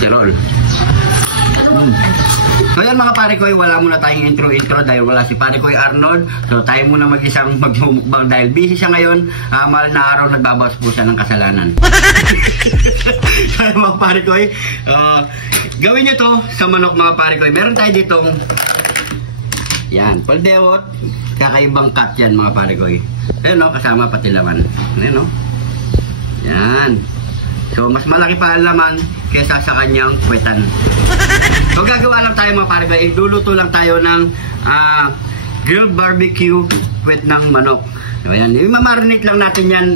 Sterol. So yan mga pare ko, wala muna tayong intro dahil wala si pare ko Arnold. So tayo muna mag-isang magmumukbang dahil busy siya ngayon. Mahal na araw nagbabawas po siya ng kasalanan. Kaya mga pare ko, gawin nyo to sa manok mga pare ko. Meron tayo ditong yan, paldewot. Kakaibang cut yan mga pare ko. Ayan o, kasama pati laman. Ayan o. Yan. So mas malaki pa ang laman kaysa sa kanyang puwetan. So gagawa lang tayo mga pare ko. Iluluto lang tayo ng grilled barbecue puwet ng manok. So yan, i-marinate lang natin yan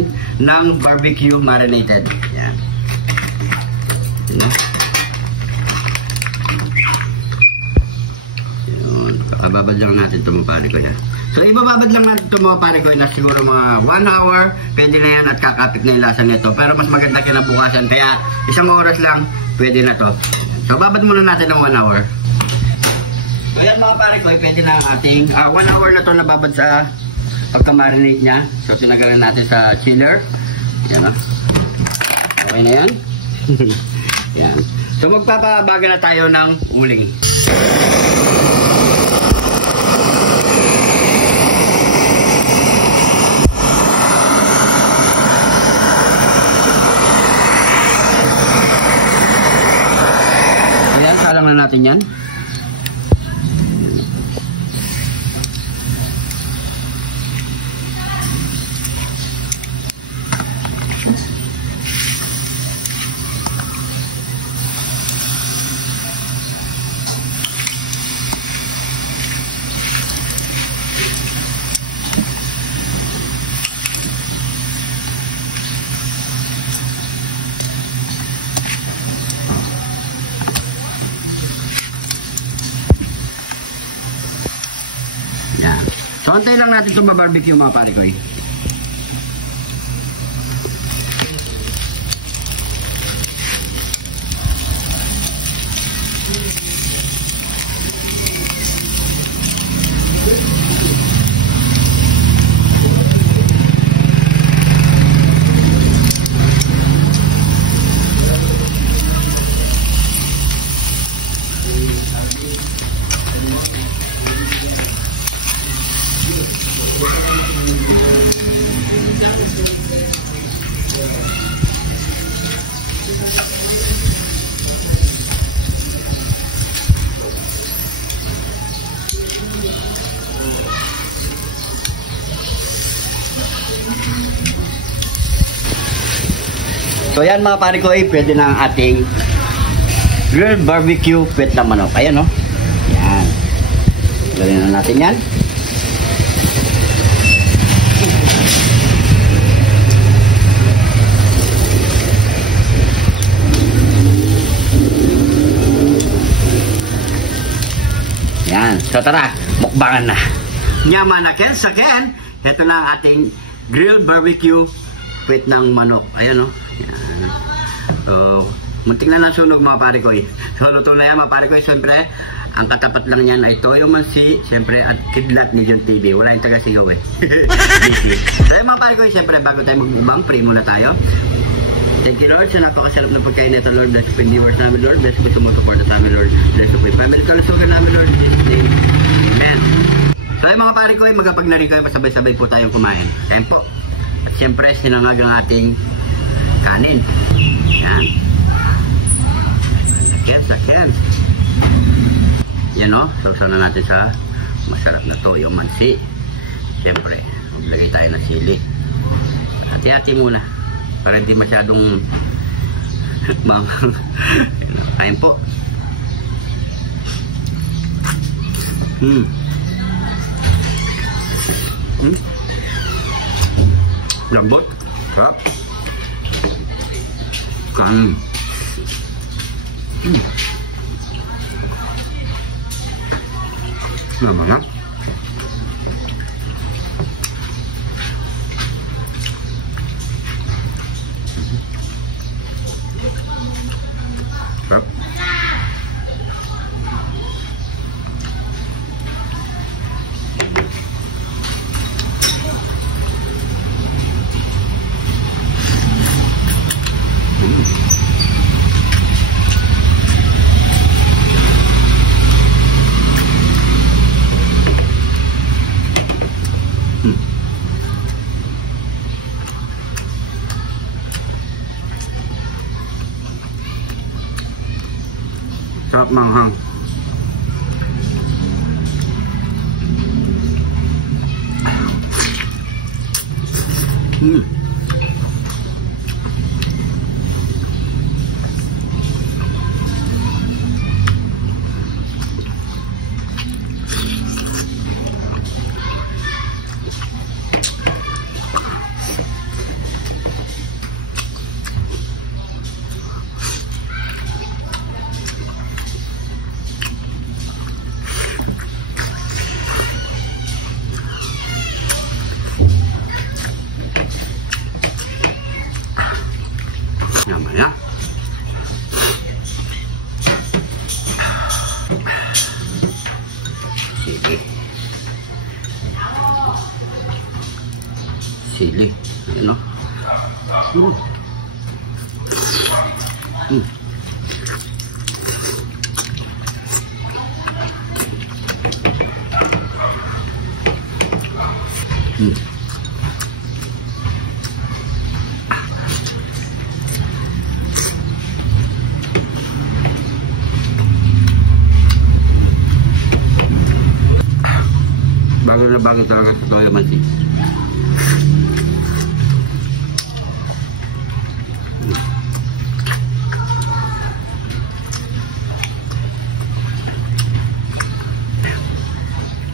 ng barbecue marinated. Yan. Yan. Kakababad lang natin ito mga pare ko yan. So ibababad lang natin ito mga pare ko na siguro mga 1 hour. Pwede na yan at kakapit na yung lasa nito. Pero mas maganda kinabukasan. Kaya isang oras lang pwede na to. So babad muna natin ng 1 hour. So yan mga pare ko, pwede na ang ating 1 hour na to nababad sa pagka-marinate niya. So tinagalan natin sa chiller. Yan o. Okay na yan. Yan. So magpapabaga na tayo ng uling. Salang na natin yan. So, antay lang natin itong mabarbecue mga pare ko. So yan mga pare ko, pwede na ang ating grilled barbecue puwet ng manok. Ayan o. Yan. Gawin na natin yan. Yan. So tara, mukbangan na. Nyaman na ken sa ken. Ito na ang ating grilled barbecue puwet ng manok. Ayan o. Yan. So, munting na nasunog mga pare ko. So, luto na yan mga pare ko. Siyempre, ang katapat lang yan ay Toyo Mansi, siyempre, at kidlat ni John TV. Wala yung taga-sigaw eh. So, mga pare ko, siyempre, bago tayo mag-ubang, pray muna tayo. Thank you, Lord, sa napakasarap na pagkain nito, Lord. Bless po yung viewers namin, Lord. Bless po sumusuporta sa amin, Lord. Bless po yung family kalusugan namin, Lord. In Jesus' name. Amen. So, mga pare ko, magkapag-nari kayo, pasabay-sabay po tayong kumain. Ayan po. At siyempre, sinangag ang ating kanin. Yan. Sakyan. Yan o. Sausaw na natin sa masarap na Toyo Mansi. Siyempre, maglagay tayo ng sili. Hati-hati muna. Para hindi masyadong ayun po. Lambot. Sarap. Manap. Sarap. Sarap manghang. Naman ya. Sili. Sili. Ano? Bago na bago talaga sa toyo mansi.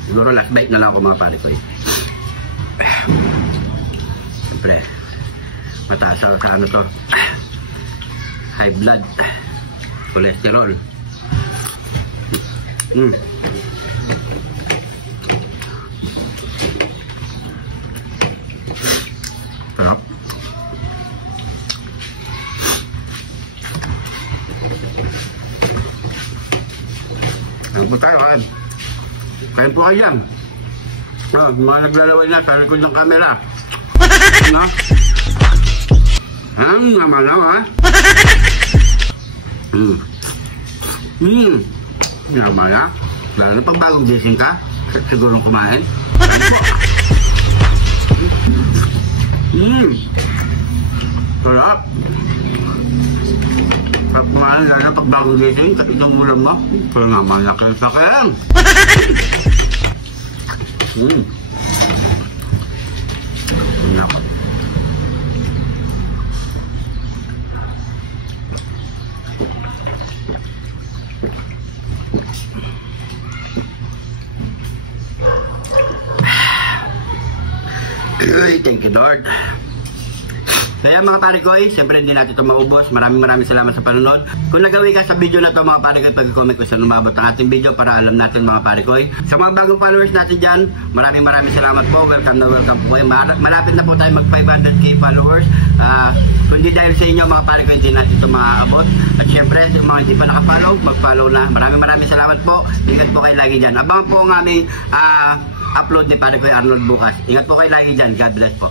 Siguro last bite na lang ako mga pare ko eh. Siyempre, mataas ako sa ano to. High blood. Cholesterol. Sarap. Ano po tayo kan? Kain po kayo yan. Mga naglalaway na sa likod ng camera. Ano? Naman ako ha? Naman ha? Lalo na pag bagong gising ka, sigurong kumain. Sarap. At kumain na pag bagong gising, itong ulam mo. Pero naman nakil-sakil. Thank you Lord. Kaya mga pare ko, siyempre hindi natin ito maubos. Maraming salamat sa panonood. Kung nagawi ka sa video na to mga pare ko, pag-comment ko sa lumabot ang ating video para alam natin mga pare ko. Sa mga bagong followers natin dyan, maraming salamat po. Welcome po. Malapit na po tayo mag 500k followers. Kundi dahil sa inyo mga pare ko, hindi natin ito maaabot. At siyempre, yung mga hindi pa nakapollow, mag-follow na. Maraming salamat po. Ingat po kayo lagi dyan. Abangan po ang aming upload ni pare ko Arnold bukas. Ingat po kayo lagi dyan. God bless po.